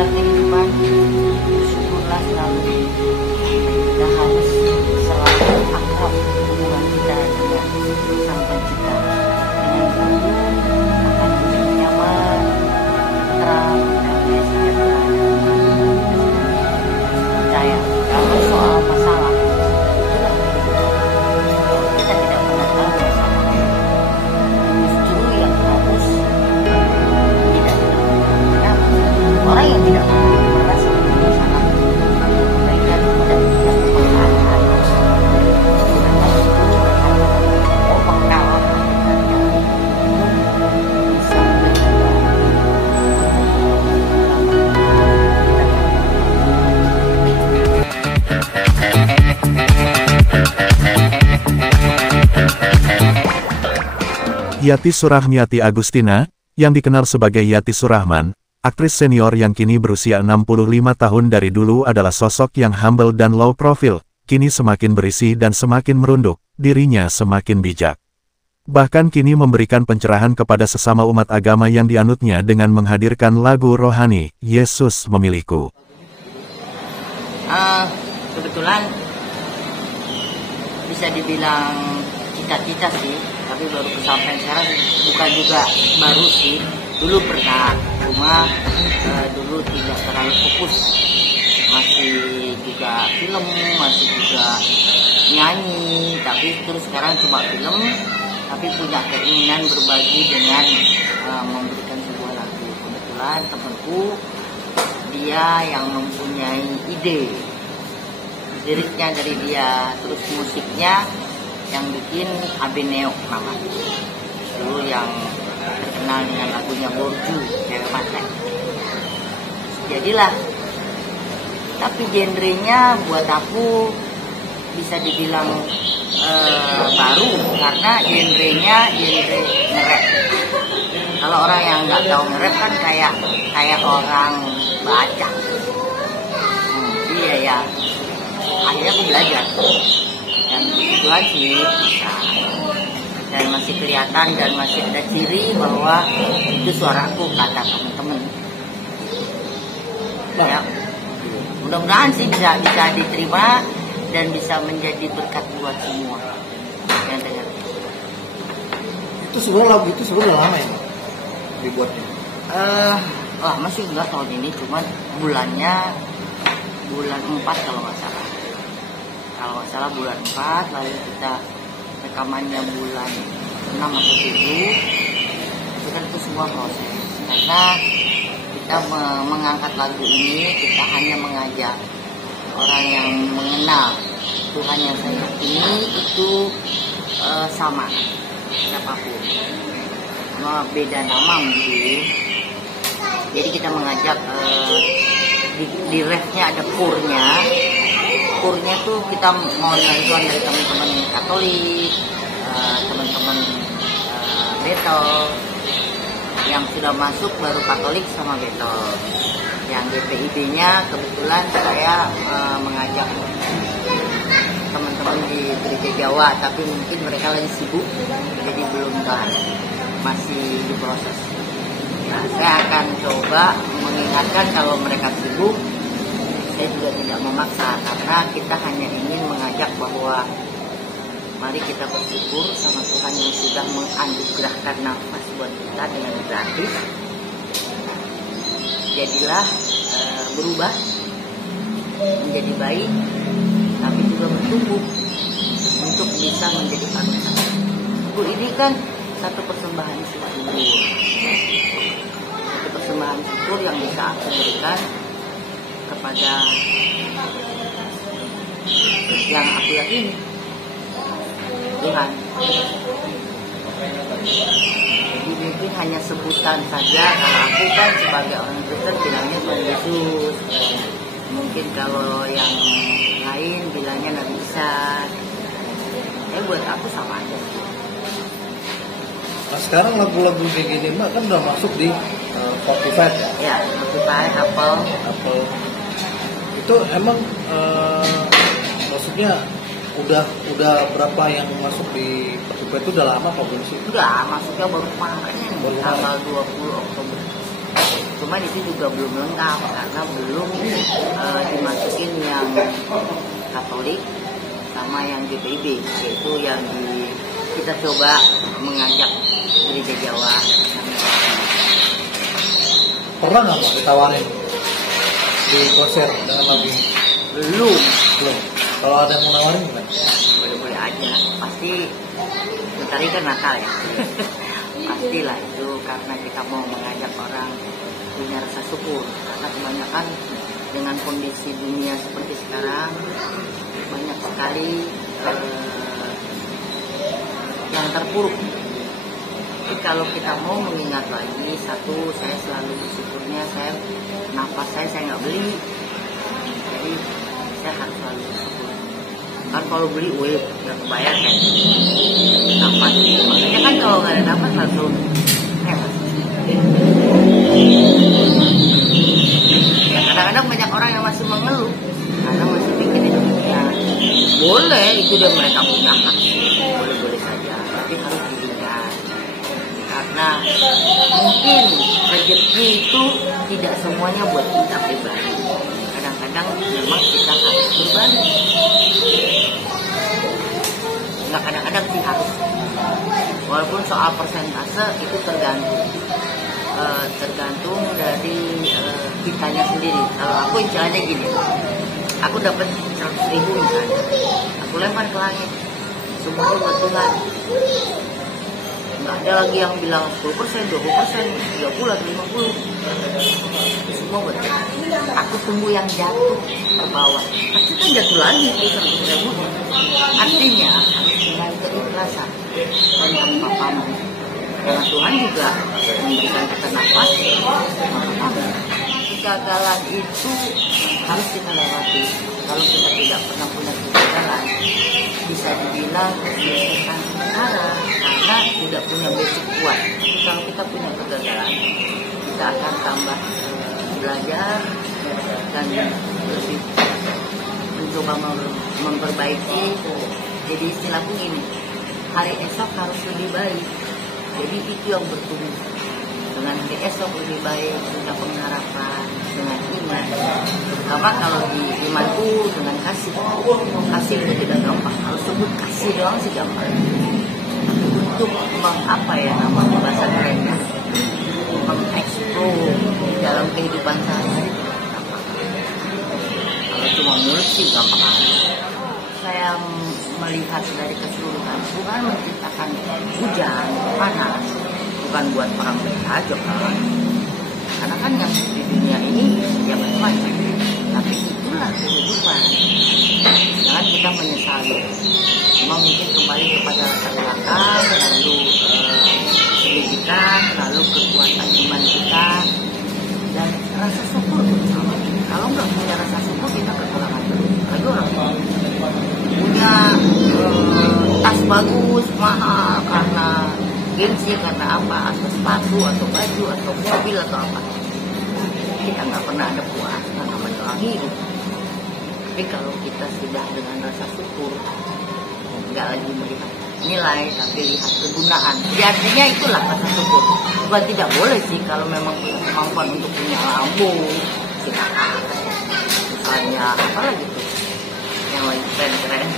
adalah kehidupan, syukurlah selalu. Kita harus selalu akrab hubungan kita dengan Sang Pencipta. Dengan itu akan menjadi nyaman, tenang, damai, sejahtera. Percaya, kalau soal masalah, itulah kehidupan. Kita tidak pernah tahu masalahnya. Justru yang harus tidak tahu. Orang yang tidak merasa masalah, mereka tidak punya kepekaan. Oh, pengalaman bisa Yati Surahmiati Agustina, yang dikenal sebagai Yati Surahman, aktris senior yang kini berusia 65 tahun dari dulu adalah sosok yang humble dan low profile, kini semakin berisi dan semakin merunduk, dirinya semakin bijak. Bahkan kini memberikan pencerahan kepada sesama umat agama yang dianutnya dengan menghadirkan lagu rohani, Yesus Memilihku. Kebetulan bisa dibilang cita-cita sih, tapi baru kesampaian sekarang, bukan juga baru sih. Dulu pernah, cuma dulu tidak terlalu fokus, masih juga film, masih juga nyanyi, tapi terus sekarang cuma film, tapi punya keinginan berbagi dengan memberikan sebuah lagu. Kebetulan temanku, dia yang mempunyai ide, liriknya dari dia, terus musiknya yang bikin Abeneo namanya. Dulu yang terkenal dengan lagunya Borju, Cewek Pantai. Jadilah, tapi genrenya buat aku bisa dibilang baru, karena genrenya genre nge-rap. Kalau orang yang nggak tahu nge-rap kan kayak orang baca. Iya ya, akhirnya aku belajar. Dan kebetulan sih bisa. Dan masih kelihatan dan masih ada ciri bahwa itu suaraku, kata teman-teman. Ya, mudah-mudahan sih bisa diterima dan bisa menjadi berkat buat semua yang dengar. Itu sebenarnya lagu itu sebenarnya lama ya dibuatnya? Masih enggak tahun ini, cuman bulannya bulan 4 kalau nggak salah. Kalau nggak salah bulan 4, lalu kita rekamannya bulan 6 atau 7. Itu kan itu semua proses. Karena kita mengangkat lagu ini, kita hanya mengajak orang yang mengenal Tuhan yang saya yakini itu sama siapapun. Cuma beda nama mungkin. Jadi kita mengajak di refnya ada kurnya. Kurnya tuh kita mau bantuan dari teman-teman Katolik, teman-teman Betel, yang sudah masuk baru Katolik sama Betel. Yang GPIB-nya kebetulan saya mengajak teman-teman di gereja Jawa, tapi mungkin mereka lagi sibuk, jadi belum kelar, masih diproses. Nah, saya akan coba mengingatkan kalau mereka sibuk. Saya juga tidak memaksa, karena kita hanya ingin mengajak bahwa mari kita bersyukur sama Tuhan yang sudah menganugerahkan nafas buat kita dengan gratis. Jadilah berubah menjadi baik, tapi juga bertumbuh untuk bisa menjadi panutan. Bu, ini kan satu persembahan syukur, satu persembahan syukur yang bisa aku berikan kepada yang aku yakini, Tuhan. Jadi mungkin hanya sebutan saja. Kalau aku kan sebagai orang Kristen bilangnya Tuhan Yesus. Mungkin kalau yang lain bilangnya Nabi Isa. Buat aku sama aja. Nah, sekarang lagu-lagu kayak gini Mbak kan udah masuk di Spotify ya? Ya, Spotify, Apple. Itu emang maksudnya udah berapa yang masuk di Spotify itu udah lama kok belum sih? Udah, masuknya baru kemarin, tanggal 20 Oktober. cuman itu juga belum lengkap karena belum dimasukin yang Katolik sama yang GPIB, yaitu yang kita coba mengajak gereja Jawa. Pernah nggak Pak ditawarin di konser dengan lagu ini? Belum. Kalau ada yang mau nawarin gimana? Boleh-boleh aja, pasti bentar ini kan Natal ya. Pastilah itu karena kita mau mengajak orang punya rasa syukur, karena kebanyakan dengan kondisi dunia seperti sekarang banyak sekali yang terpuruk. Jadi kalau kita mau mengingat lagi, satu, saya selalu bersyukurnya nafas saya nggak beli, jadi saya harus selalu bersyukur. Kan kalau beli, nggak kebayar kan nafas. Makanya kan kalau nggak ada nafas langsung hemat. Ya kadang-kadang banyak orang yang masih mengeluh karena masih pikir Indonesia. Boleh, itu udah mereka punya hak, boleh-boleh saja, tapi harus dilihat. Karena mungkin rezeki itu tidak semuanya buat kita pribadi. Kadang-kadang memang kita harus berbagi. Nggak kadang-kadang sih harus. Walaupun soal persentase itu tergantung dari kitanya sendiri. Kalau aku istilahnya gini, aku dapat 100.000 misalnya, aku lempar ke langit, semuanya buat Tuhan. Nggak ada lagi yang bilang 10%, 20%, 30 atau 50. Semua buat Tuhan. Aku tunggu yang jatuh ke bawah. Pasti kan jatuh lagi itu 100.000. Artinya harus dengan keikhlasan dan tanpa pamrih. Karena Tuhan juga memberikan kita nafas. Kegagalan itu harus kita lewati. Kalau kita tidak pernah punya kegagalan, bisa dibilang menyelesaikan sementara karena tidak punya basic kuat. Tapi kalau kita punya kegagalan, kita akan tambah belajar dan lebih mencoba memperbaiki. Jadi istilahku gini, hari esok harus lebih baik. Jadi itu yang bertumbuh. Dengan hari esok lebih baik, punya pengharapan, dengan iman. Terutama kalau di imanku dengan kasih. Kasih itu tidak gampang. Kalau sebut kasih doang sih gampang. Untuk namanya bahasa kerennya, mengeksplor di dalam kehidupan sehari-hari tidak gampang. Kalau cuma mulut sih gampang aja. Saya melihat dari keseluruhan, Tuhan menciptakan hujan, panas, bukan buat orang baik aja kan. Karena kan yang di dunia ini ya macam-macam, tapi itulah kehidupan. Jangan kita menyesali, cuma mungkin kembali kepada latar belakang, lalu pendidikan, lalu kekuatan iman kita, dan rasa syukur. Kalau nggak punya rasa syukur, kita kekurangan terus. Lagi orang punya tas bagus, mahal, karena gengsi, karena apa, atau sepatu, atau baju, atau mobil, atau apa, kita nggak pernah ada puas, karena menjelang hidup. Tapi kalau kita sudah dengan rasa syukur, nggak lagi melihat nilai, tapi lihat kegunaan. Jadi artinya itulah rasa syukur. Bukan tidak boleh sih kalau memang punya kemampuan untuk punya lampu, silakan. Misalnya apa lagi tuh, yang lagi keren-keren,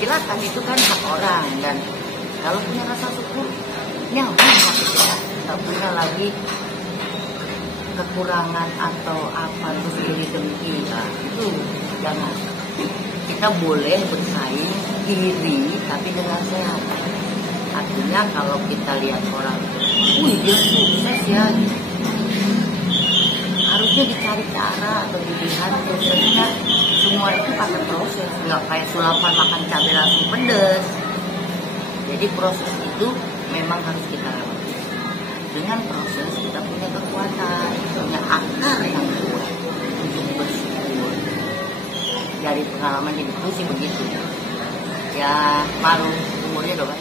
silakan, itu kan hak orang. Dan kalau punya rasa syukur, nyaman hati kita. Nggak punya lagi kekurangan atau apa terus iri dengki, itu jangan. Kita boleh bersaing iri tapi dengan sehat. Artinya kalau kita lihat orang, dia sukses ya, harusnya dicari cara atau dilihat prosesnya. Semua itu pakai proses, nggak kayak sulapan makan cabai langsung pedes. Jadi proses itu memang harus kita lewati. Dengan proses kita punya kekuatan, punya akar yang kuat untuk bersyukur. Dari pengalaman hidupku sih begitu. Ya malu umurnya doang.